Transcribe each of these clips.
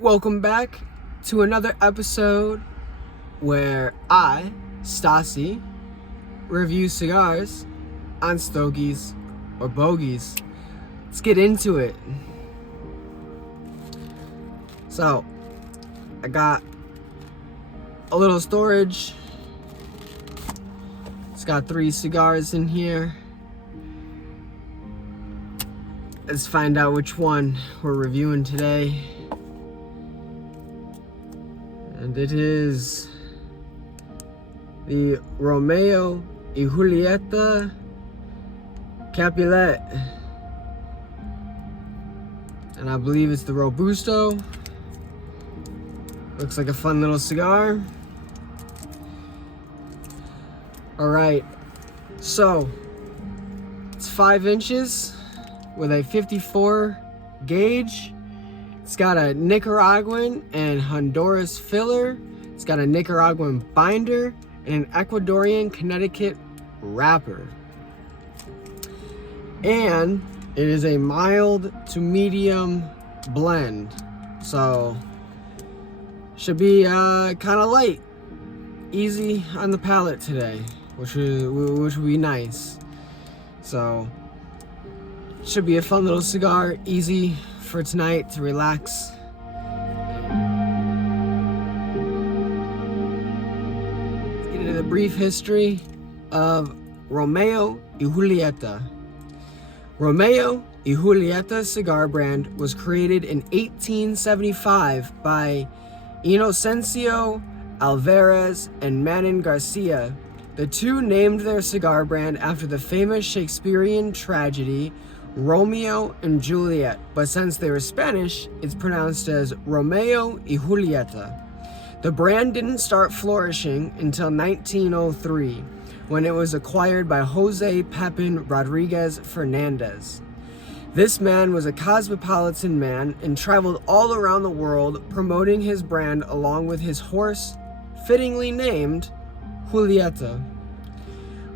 Welcome back to another episode where I, Stassi, review cigars on stogies or bogeys. Let's get into it. So, I got a little storage. It's got 3 cigars in here. Let's find out which one we're reviewing today. And it is the Romeo y Julieta Capulet. And I believe it's the Robusto. Looks like a fun little cigar. Alright, so it's 5 inches with a 54 gauge. It's got a Nicaraguan and Honduras filler. It's got a Nicaraguan binder and an Ecuadorian Connecticut wrapper. And it is a mild to medium blend. So should be kind of light, easy on the palate today, which would be nice. So should be a fun little cigar, easy for tonight to relax. Let's get into the brief history of Romeo y Julieta. Romeo y Julieta cigar brand was created in 1875 by Inocencio Alvarez and Manon Garcia. The two named their cigar brand after the famous Shakespearean tragedy Romeo and Juliet, but since they were Spanish, it's pronounced as Romeo y Julieta. The brand didn't start flourishing until 1903, when it was acquired by Jose Pepin Rodriguez Fernandez. This man was a cosmopolitan man and traveled all around the world promoting his brand along with his horse, fittingly named Julieta.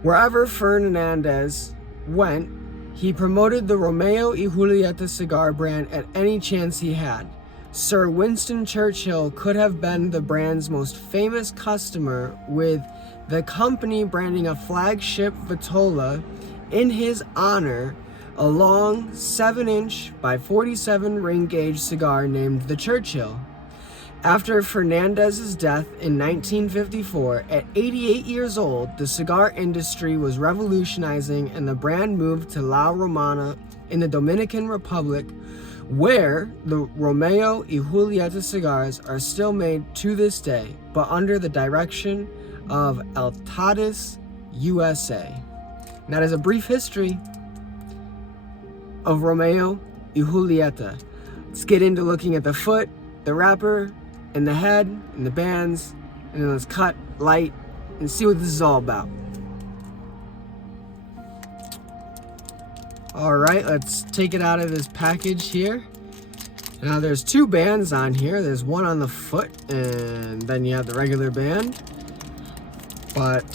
Wherever Fernandez went, he promoted the Romeo y Julieta cigar brand at any chance he had. Sir Winston Churchill could have been the brand's most famous customer, with the company branding a flagship Vitola in his honor, a long 7-inch by 47 ring gauge cigar named the Churchill. After Fernandez's death in 1954, at 88 years old, the cigar industry was revolutionizing and the brand moved to La Romana in the Dominican Republic, where the Romeo y Julieta cigars are still made to this day, but under the direction of Altadis USA. And that is a brief history of Romeo y Julieta. Let's get into looking at the foot, the wrapper, and the head, and the bands, and then let's cut, light, and see what this is all about. Alright, let's take it out of this package here. Now there's 2 bands on here. There's one on the foot, and then you have the regular band. But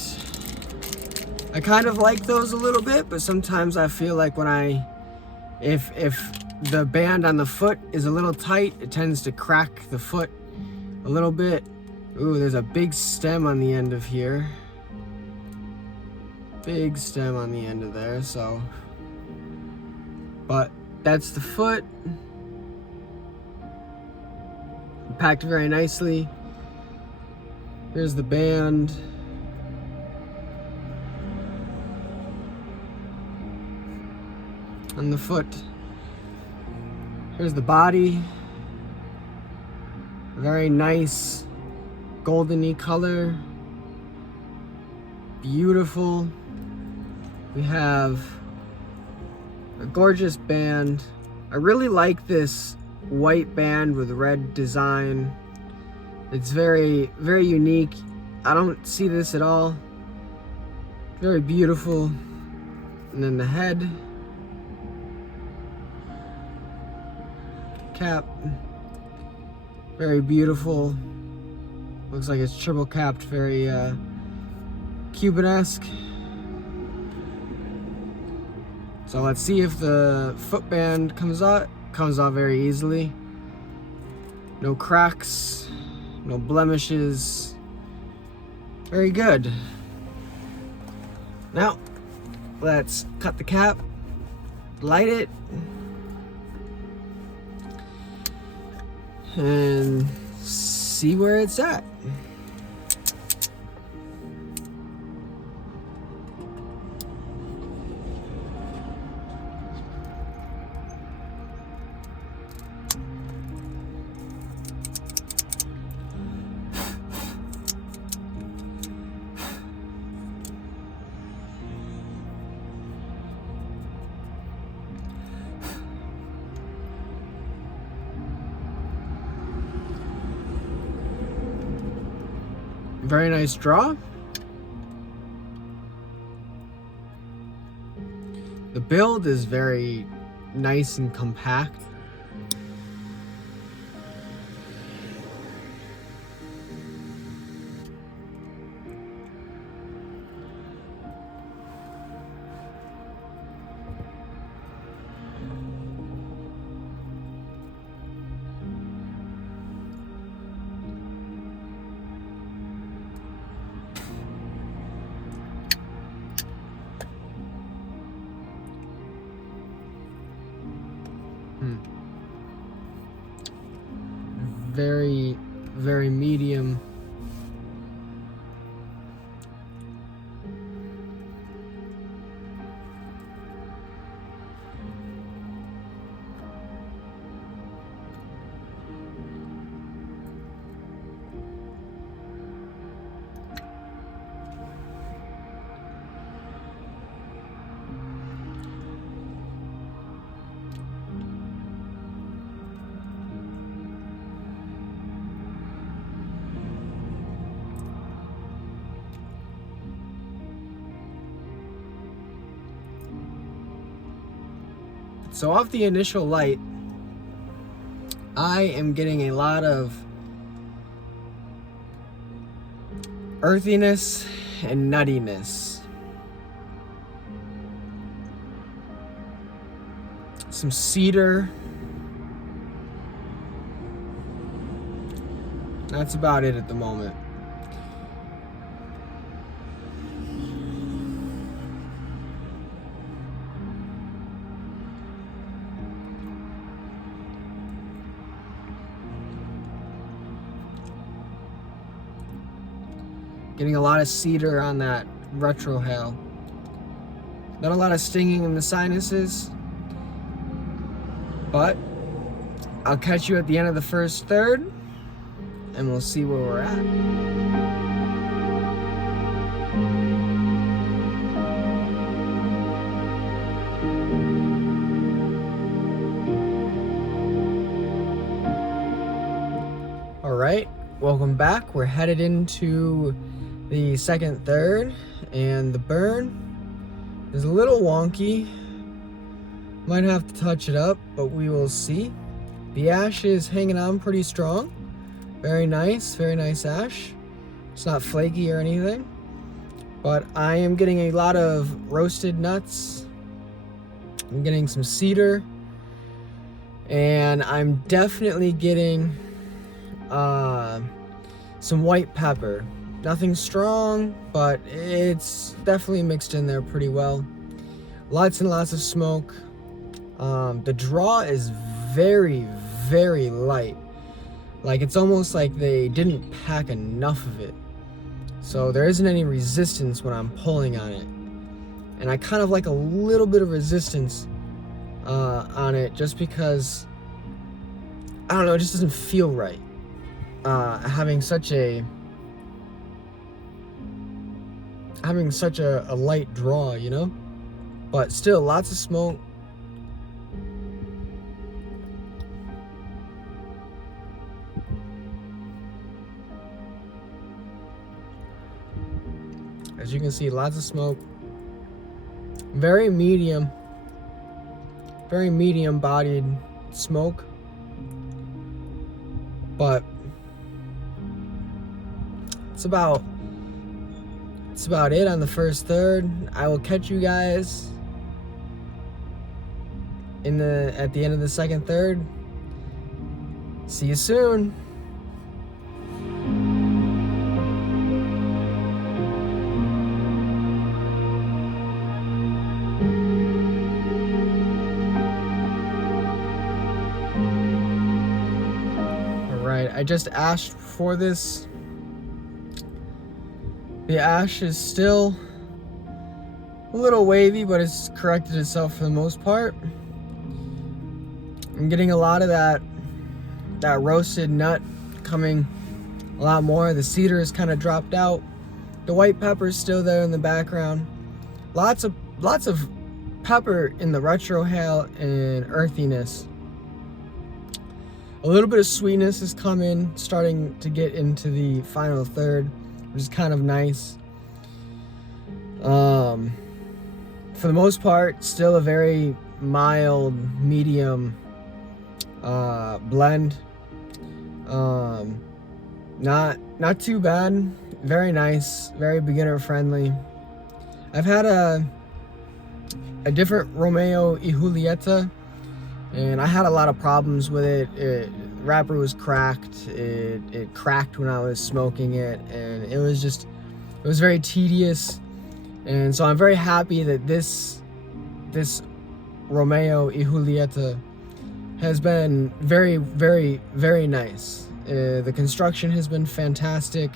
I kind of like those a little bit, but sometimes I feel like when if the band on the foot is a little tight, it tends to crack the foot a little bit. Ooh, there's a big stem on the end of here. Big stem on the end of there, so. But that's the foot. Packed very nicely. Here's the band. On the foot. Here's the body. Very nice goldeny color. Beautiful. We have a gorgeous band. I really like this white band with red design. It's very, very unique. I don't see this at all. Very beautiful. And then the head. Cap. Very beautiful. Looks like it's triple capped, very Cuban-esque. So let's see if the footband comes out very easily. No cracks, no blemishes. Very good. Now, let's cut the cap, light it, and see where it's at. Very nice draw. The build is very nice and compact. Very, very medium. So off the initial light, I am getting a lot of earthiness and nuttiness. Some cedar. That's about it at the moment. Getting a lot of cedar on that retrohale. Not a lot of stinging in the sinuses, but I'll catch you at the end of the first third and we'll see where we're at. All right, welcome back. We're headed into the second third, and the burn is a little wonky. Might have to touch it up, but we will see. The ash is hanging on pretty strong. Very nice ash. It's not flaky or anything, but I am getting a lot of roasted nuts. I'm getting some cedar, and I'm definitely getting some white pepper. Nothing strong, but it's definitely mixed in there pretty well. Lots and lots of smoke. The draw is very, very light. Like, it's almost like they didn't pack enough of it. So there isn't any resistance when I'm pulling on it. And I kind of like a little bit of resistance on it, just because, I don't know, it just doesn't feel right. Having such a light draw, you know? But still, lots of smoke. As you can see, lots of smoke. Very medium bodied smoke. But it's about it on the first third. I will catch you guys at the end of the second third. See you soon. Alright, I just ashed for this. The ash is still a little wavy, but it's corrected itself for the most part. I'm getting a lot of that roasted nut coming a lot more. The cedar has kind of dropped out. The white pepper is still there in the background. Lots of pepper in the retrohale and earthiness. A little bit of sweetness is coming, starting to get into the final third, which is kind of nice. For the most part, still a very mild, medium blend. Not too bad. Very nice. Very beginner friendly. I've had a different Romeo y Julieta, and I had a lot of problems with it. The wrapper was cracked. It cracked when I was smoking it, and it was very tedious. And so I'm very happy that this Romeo y Julieta has been very, very, very nice. The construction has been fantastic.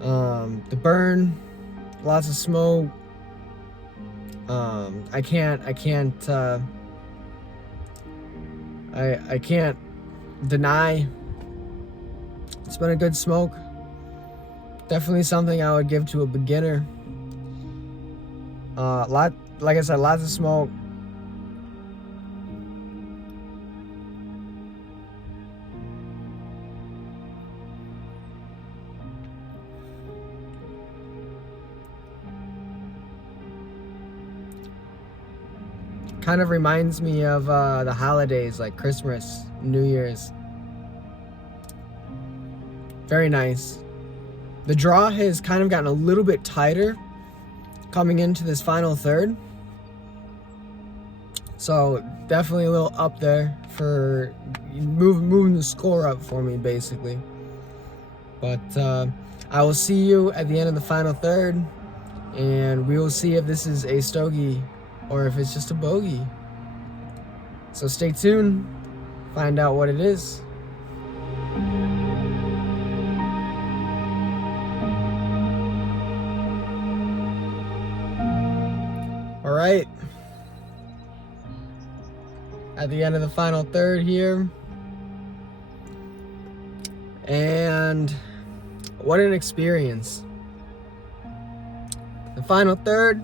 The burn, lots of smoke. I can't deny it's been a good smoke. Definitely something I would give to a beginner. Like I said, lots of smoke. Kind of reminds me of the holidays, like Christmas, New Year's. Very nice. The draw has kind of gotten a little bit tighter coming into this final third. So definitely a little up there for moving the score up for me, basically. But I will see you at the end of the final third, and we will see if this is a stogie or if it's just a bogey. So stay tuned, find out what it is. All right, at the end of the final third here, and what an experience. The final third,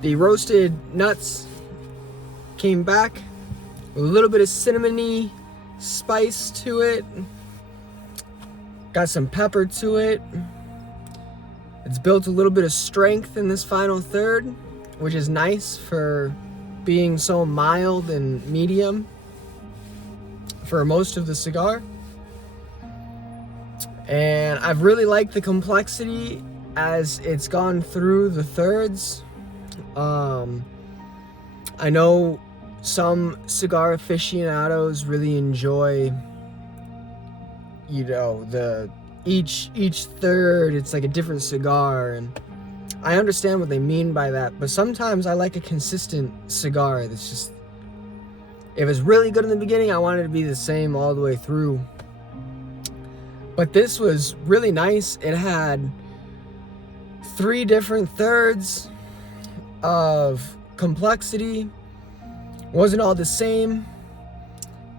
the roasted nuts came back with a little bit of cinnamony spice to it. Got some pepper to it. It's built a little bit of strength in this final third, which is nice for being so mild and medium for most of the cigar. And I've really liked the complexity as it's gone through the thirds. I know some cigar aficionados really enjoy, you know, each third, it's like a different cigar, and I understand what they mean by that, but sometimes I like a consistent cigar that's just, if it's really good in the beginning, I want it to be the same all the way through. But this was really nice. It had 3 different thirds of complexity. Wasn't all the same,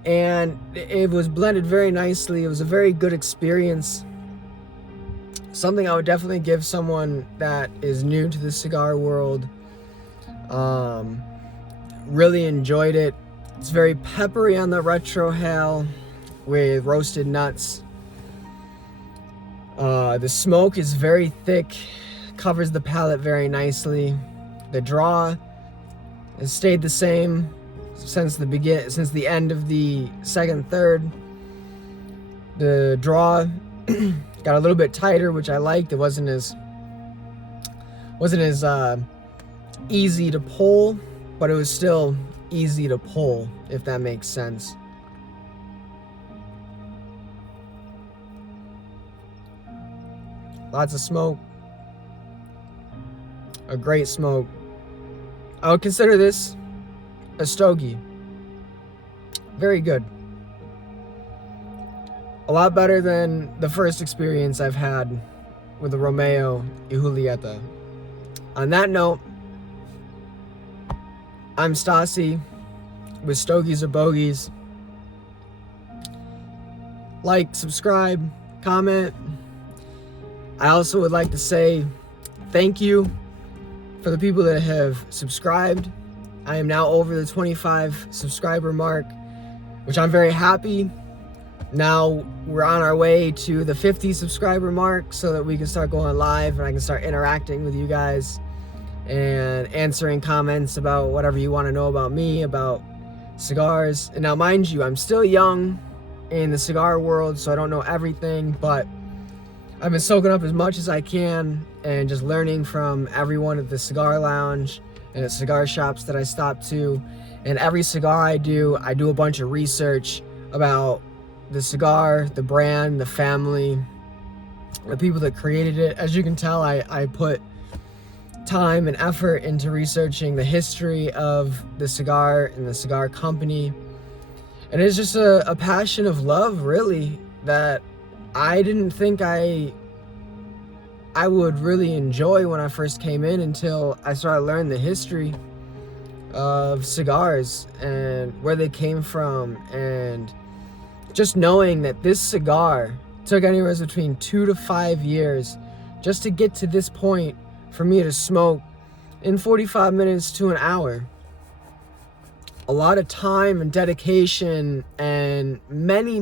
and it was blended very nicely. It was a very good experience. Something I would definitely give someone that is new to the cigar world. Really enjoyed it. It's very peppery on the retrohale with roasted nuts. The smoke is very thick, covers the palate very nicely. The draw has stayed the same since the end of the second third. The draw got a little bit tighter, which I liked. It wasn't as easy to pull, but it was still easy to pull, if that makes sense. lots of smoke, a great smoke. I would consider this a stogie. Very good. A lot better than the first experience I've had with the Romeo y Julieta. On that note, I'm Stassi with Stogies or Bogies. Like, subscribe, comment. I also would like to say thank you for the people that have subscribed. I am now over the 25 subscriber mark, which I'm very happy. Now we're on our way to the 50 subscriber mark so that we can start going live and I can start interacting with you guys and answering comments about whatever you want to know about me, about cigars. And now, mind you, I'm still young in the cigar world, so I don't know everything, but I've been soaking up as much as I can and just learning from everyone at the cigar lounge and at cigar shops that I stop to. And every cigar I do a bunch of research about the cigar, the brand, the family, the people that created it. As you can tell, I put time and effort into researching the history of the cigar and the cigar company. And it's just a passion of love, really, that I didn't think I would really enjoy when I first came in until I started learning the history of cigars and where they came from, and just knowing that this cigar took anywhere between 2 to 5 years just to get to this point for me to smoke in 45 minutes to an hour. A lot of time and dedication and many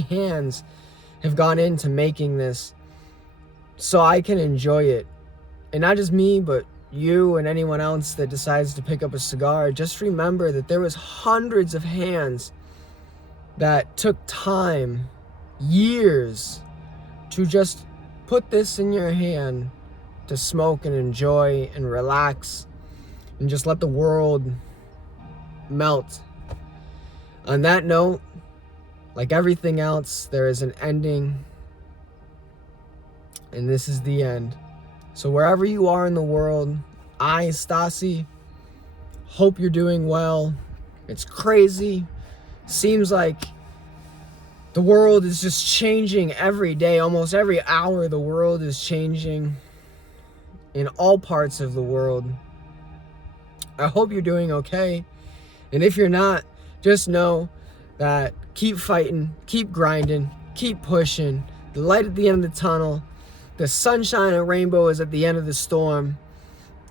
hands have gone into making this so I can enjoy it. And not just me, but you and anyone else that decides to pick up a cigar. Just remember that there was hundreds of hands that took time, years, to just put this in your hand to smoke and enjoy and relax and just let the world melt. On that note, like everything else, there is an ending, and this is the end. So wherever you are in the world, I, Stassi, hope you're doing well. It's crazy. Seems like the world is just changing every day. Almost every hour, the world is changing in all parts of the world. I hope you're doing okay. And if you're not, just know that keep fighting, keep grinding, keep pushing. The light at the end of the tunnel, the sunshine and rainbow is at the end of the storm.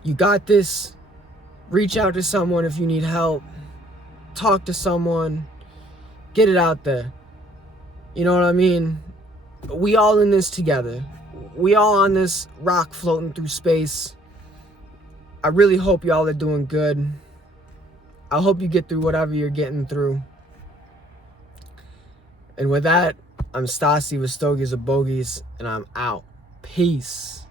You got this. Reach out to someone if you need help. Talk to someone. Get it out there. You know what I mean? We all in this together. We all on this rock floating through space. I really hope y'all are doing good. I hope you get through whatever you're getting through. And with that, I'm Stassi with Stogies or Bogies, and I'm out. Peace.